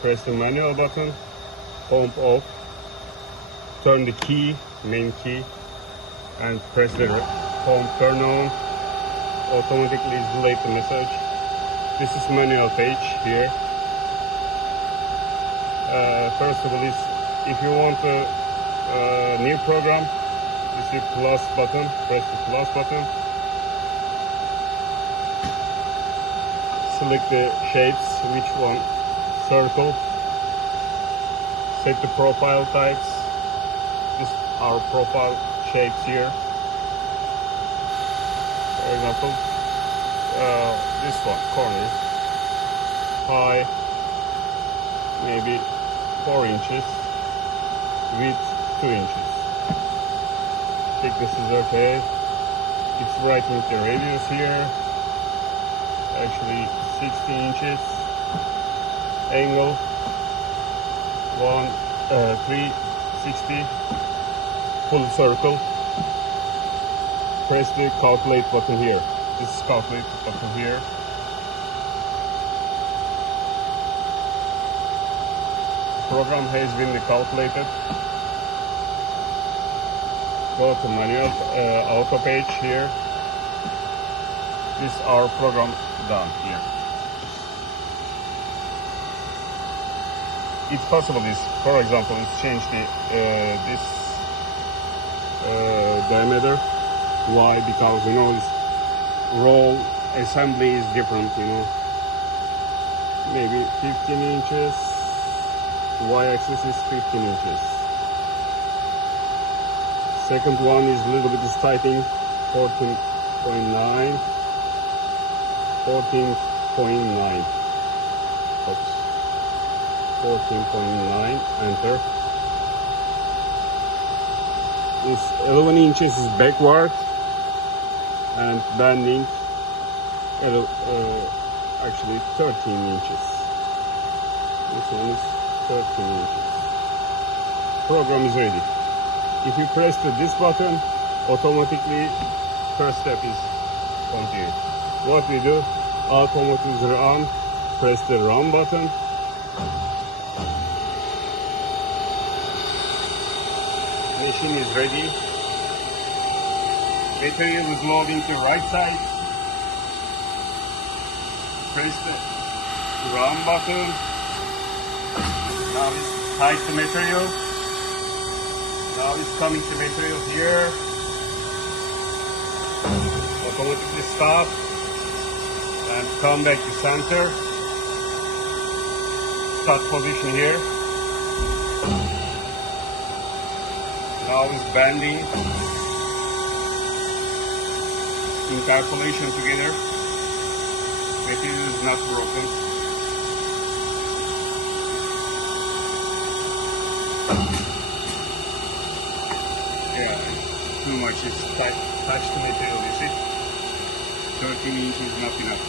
Press the manual button, pump off, turn the key, main key, and press the pump turn on. Automatically delete the message. This is manual page here. First of all, if you want a new program, this is plus button. Press the plus button. Select the shapes, which one? Circle. Set the profile types. This are profile shapes here. For example, this one, corner, high, maybe 4 inches, width 2 inches. Thickness is okay. It's writing the radius here. Actually 60 inches. Angle 360. Full circle. Press the calculate button here. This is calculate button here. Program has been calculated. Go to manual auto page here. This is our program done here. It's possible this, for example, let's change the this diameter. Why? Because this roll assembly is different. Maybe 15 inches. Y-axis is 15 inches. Second one is a little bit tightening, 14.9. 14.9. Oops. 14.9. Enter. This 11 inches is backward and bending. Actually 13 inches. This one is 13 inches. Program is ready. If you press this button, automatically first step is continue. What we do, automatically run, press the run button. Machine is ready. Material is loading to right side. Press the run button. Now it's tied the material. Now it's coming to material here. Automatically stop and come back to center. Start position here. Now it's bending. In calculation together. Material is not broken. Yeah, too much is touch the material, you see? 13 inches is not enough.